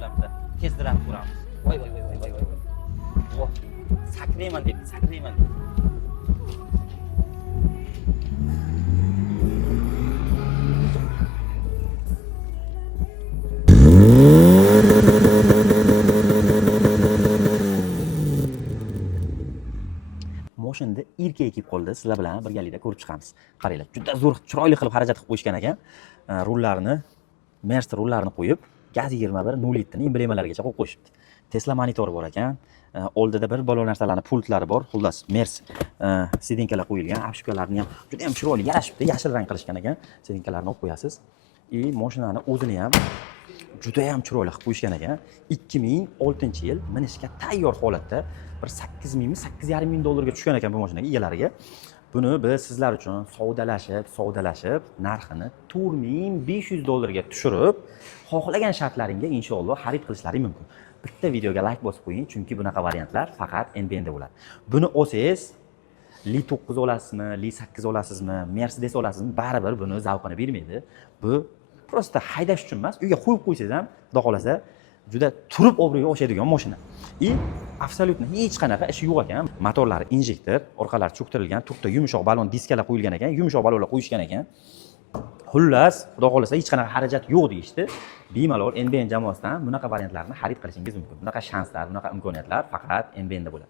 bilan bitta tezdirab ko'ramiz. Voy. Voh, sakrayman debdi, sakrayman. Moshinda erkak kelib qoldi. Sizlar bilan birgalikda ko'rib chiqamiz. Qaranglar, juda zo'r, chiroyli qilib xarajat qilib qo'yishgan ekan. Rullarni, Mercedes rullarini qo'yib, gaz 21 07 ni emblemalargacha qo'yib qo'yishibdi. Tesla monitori bor ekan. Oldida bir balo narsalarning pultlari bor. Xullas, Mercedes sidinkalar qo'yilgan. Apshkalarni ham juda ham chiroyli yarashibdi. Yashil rang qilishgan ekan. Sidinkalarni olib qo'yasiz. Mashinani o'zini ham juda ham chiroyli qilib qo'yishgan ekan. 2006-yil minishga tayyor holatda bir 8 mingmi, 8,5 ming dollarga tushgan ekan bu mashinaga egalariga. Buni biz sizlar uchun savdalashib narxini 4500 dollarga tushirib, xohlagan shartlaringga inshaalloh xarid qilishlaring mumkin. Bitta videoga like bosib qo'ying, chunki bunaqa variantlar faqat NBNda bo'ladi. Buni olsangiz, Li 9 olasizmi, Li 8 olasizmi, Mercedes olasizmi, baribir buni zavqini bermaydi. Bu prosta haydash uchun emas, uyga qo'yib qo'ysangiz ham, xudo xolasa, juda turib obro'ga o'xshaydigan mashina. Absolutno hech qanaqa ishi yo'q ekan. Motorlari injektor, orqalari cho'ktirilgan, to'rtta yumshoq balon diskalar qo'yilgan ekan, yumshoq balonlar qo'yishgan ekan. Xullas, xudo xolasa hech qanaqa xarajat yo'q deyishdi. Bemalol NBN jamoasidan bunaqa variantlarni xarid qilishingiz mumkin. Bunaqa shanslar, bunaqa imkoniyatlar faqat NBNda bo'ladi.